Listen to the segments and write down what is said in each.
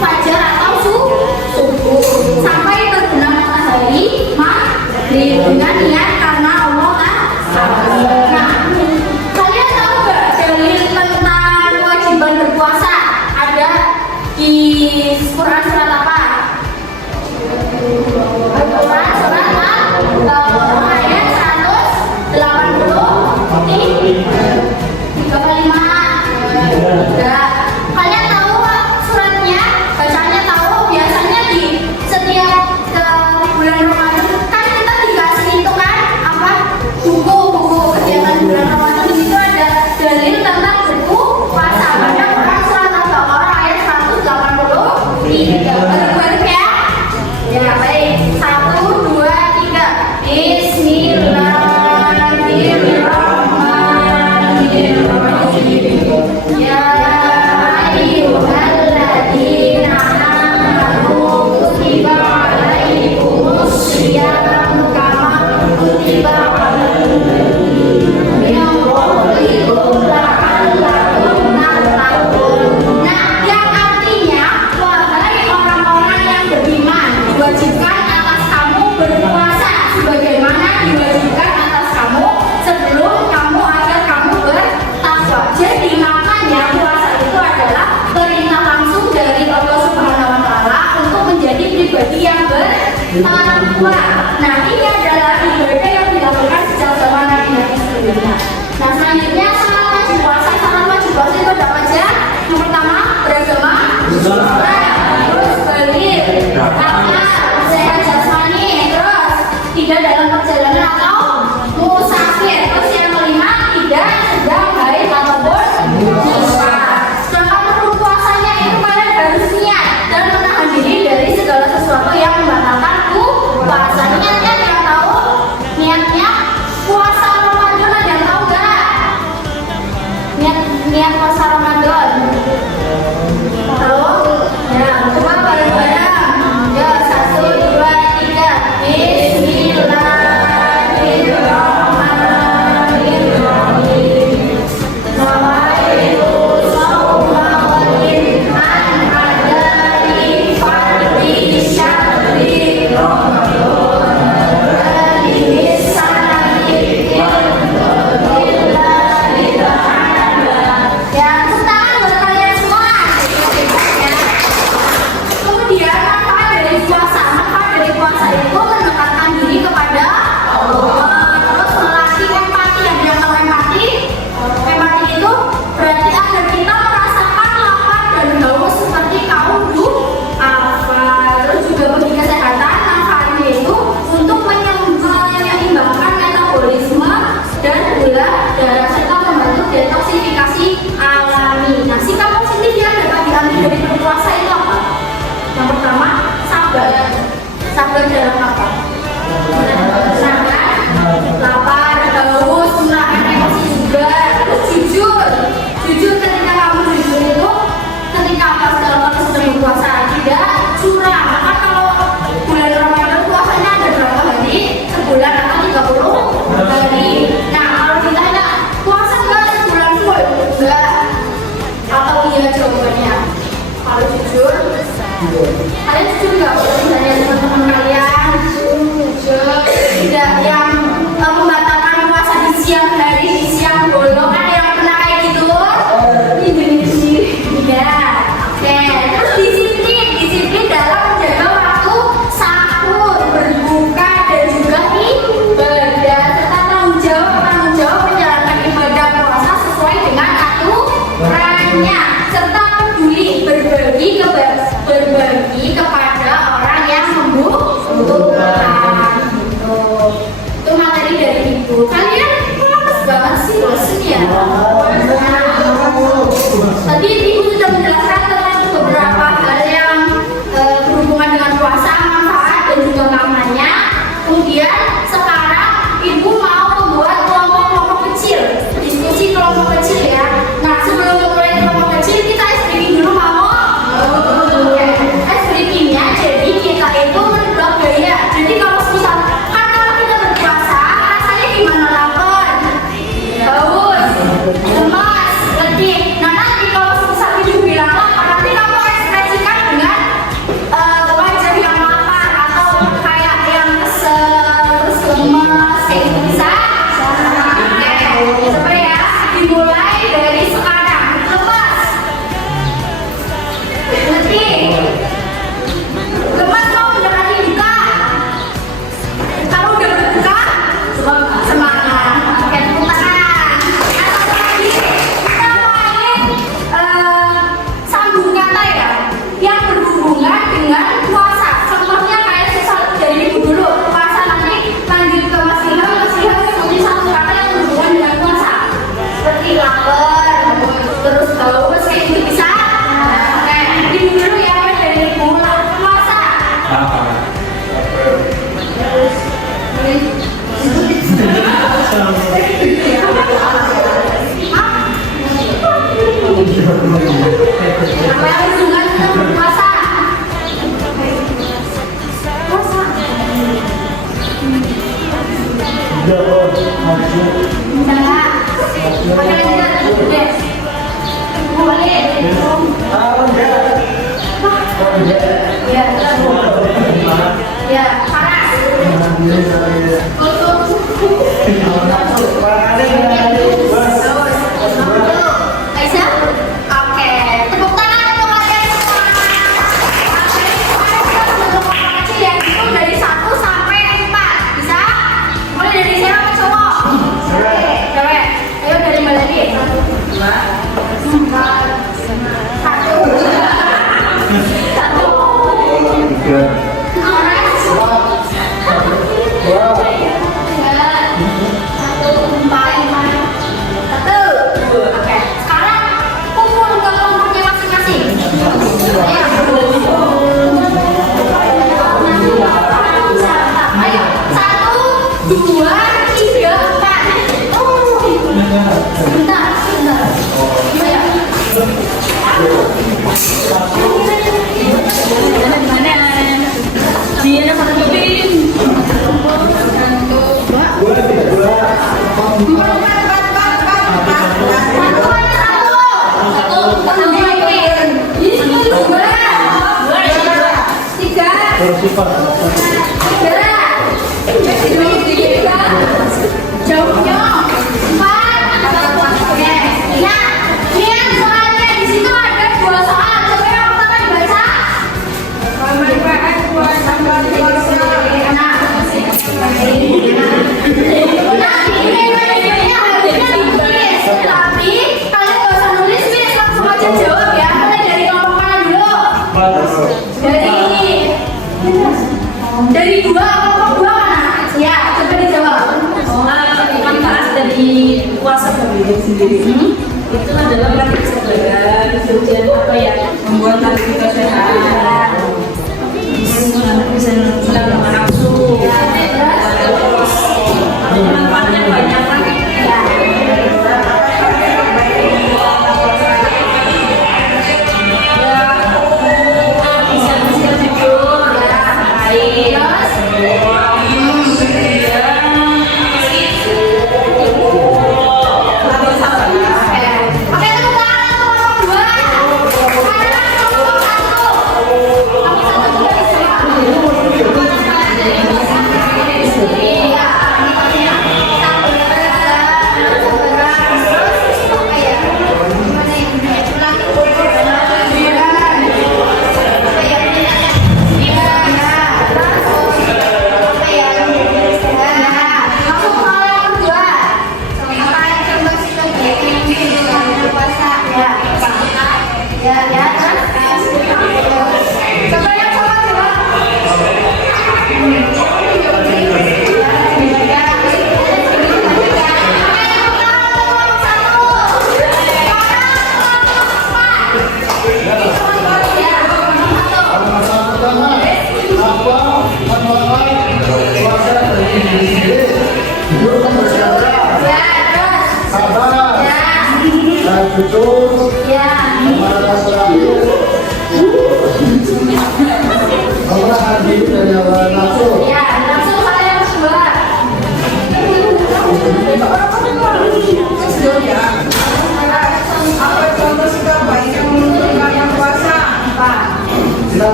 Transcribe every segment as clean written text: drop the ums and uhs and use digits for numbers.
fajar atau subuh sampai terbenam matahari maghrib dengan niat karena Allah Ta'ala. Nah, kalian tahu nggak dalil tentang kewajiban berpuasa ada di Quran surat apa? Al-Quran surat ayat 185. Kalian tahu suratnya, bacanya tahu. Biasanya di setiap bulan Ramadan kan kita dikasih itu kan apa buku kegiatan bulan Ramadan. Di situ ada dalil tentang buku puasa. Pada Quran surat Al-Baqarah ayat 183. Baru ya? Ya baik. 1, 2, 3. Bismillahirrahmanirrahim. Ya ayyuhalladzina amanu kutiba alaikumus syiyam kama kutiba alal ladzina min qablikum la'allakum tattaqun. Nah, yang artinya wahai orang-orang yang beriman, diwajibkan atas kamu berpuasa sebagaimana diwajibkan atas kamu sebelum kamu agar kamu bertakwa. Jadi makanya puasa itu adalah perintah langsung dari Allah Subhanahu wa Ta'ala untuk menjadi pribadi yang bertakwa. Nah, ini adalah ibadah yang dilakukan sejak zaman Nabi sebelumnya. Nah, selanjutnya syarat wajib puasa. Syarat wajib puasa itu ada aja. Yang pertama, beragama, terus balik, sehat jasmani, terus tidak dalam perjalanan atau musafir. Terus yang kelima, tidak sedang haid ataupun nifas. Sedangkan untuk puasanya itu kalian harus niat dan menahan diri dari segala sesuatu yang membatalkan puasa. Ingat kan yang tahu niatnya puasa Ramadan, ada yang tahu nggak? Niat puasa Ramadan. Tahu? Ya, coba bareng-bareng. Ya, 1, 2, 3. Bismillahirrahmanirrahim. Nawaitu shauma ghadin an adai fardi syahri Ramadan. Hadhihi sanati billahi ta'ala. Ya, tangan buat kalian semua. Kemudian manfaat dari puasa. Manfaat dari puasa itu mendekatkan diri kepada Allah. Terus melatih empati. Ada yang tahu empati? Empati itu berarti agar kita merasakan lapar dan haus seperti kaum du'afa. Terus juga bagi kesehatan, manfaatnya itu untuk menyeimbangkan metabolisme dan gula darah serta membantu detoksifikasi alami. Nah, sikap positif yang dapat diambil dari berpuasa itu apa? Yang pertama, sabar. Sabar dalam apa? Menahan lapar, haus, menahan emosi juga. Terus jujur ketika kamu jujur itu ketika pas dalam waktu sedang berpuasa, tidak curang. Maka kalau bulan Ramadan puasanya ada berapa hari? Sebulan atau 30 hari. Nah, kalau ditanya puasa nggak sebulan full? Enggak. Atau iya jawabannya? Kalau jujur, kalian jujur nggak? Misalnya teman-teman kalian tidak yang membatalkan puasa di siang hari, di siang bolong, ada yang pernah kayak gitu? Ya, oke. Terus disiplin dalam menjaga waktu sahur, berbuka dan juga ibadah serta tanggung jawab menjalankan ibadah puasa sesuai dengan aturannya serta peduli berbagi kepada orang yang membutuhkan. Itu materi dari ibu. Kalian males banget sih bosennya. Tadi ibu sudah menjelaskan tentang beberapa hal yang berhubungan dengan puasa, manfaat dan juga keamanannya. Kemudian sekarang ibu mau membuat kelompok-kelompok kecil, diskusi kelompok kecil ya. Nah, sebelum mulai kelompok kecil kita ice breaking dulu mau. Ice breakingnya jadi kita itu menblok gaya. Jadi kalau misal kan kalau kita berpuasa rasanya gimana, lapar, haus, Apa yang hubungan dengan berpuasa? Puasa. Enggak. Pakai enggak? Boleh. Ya, ya, panas. Aisyah? Oke, tepuk tangan untuk kalian semua. Ya, itu dari 1 sampai 4. Bisa? Mulai dari siapa cowok? Cewek. Ayo dari Mbak Lady. 1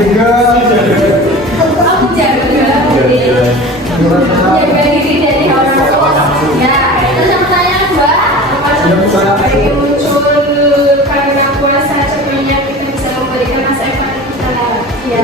Aku jaga diri dari hawa nafsu. Ya, terus yang pertanyaan kedua, apa yang muncul karena puasa sebenarnya kita bisa memberikan masa depan kita. Ya,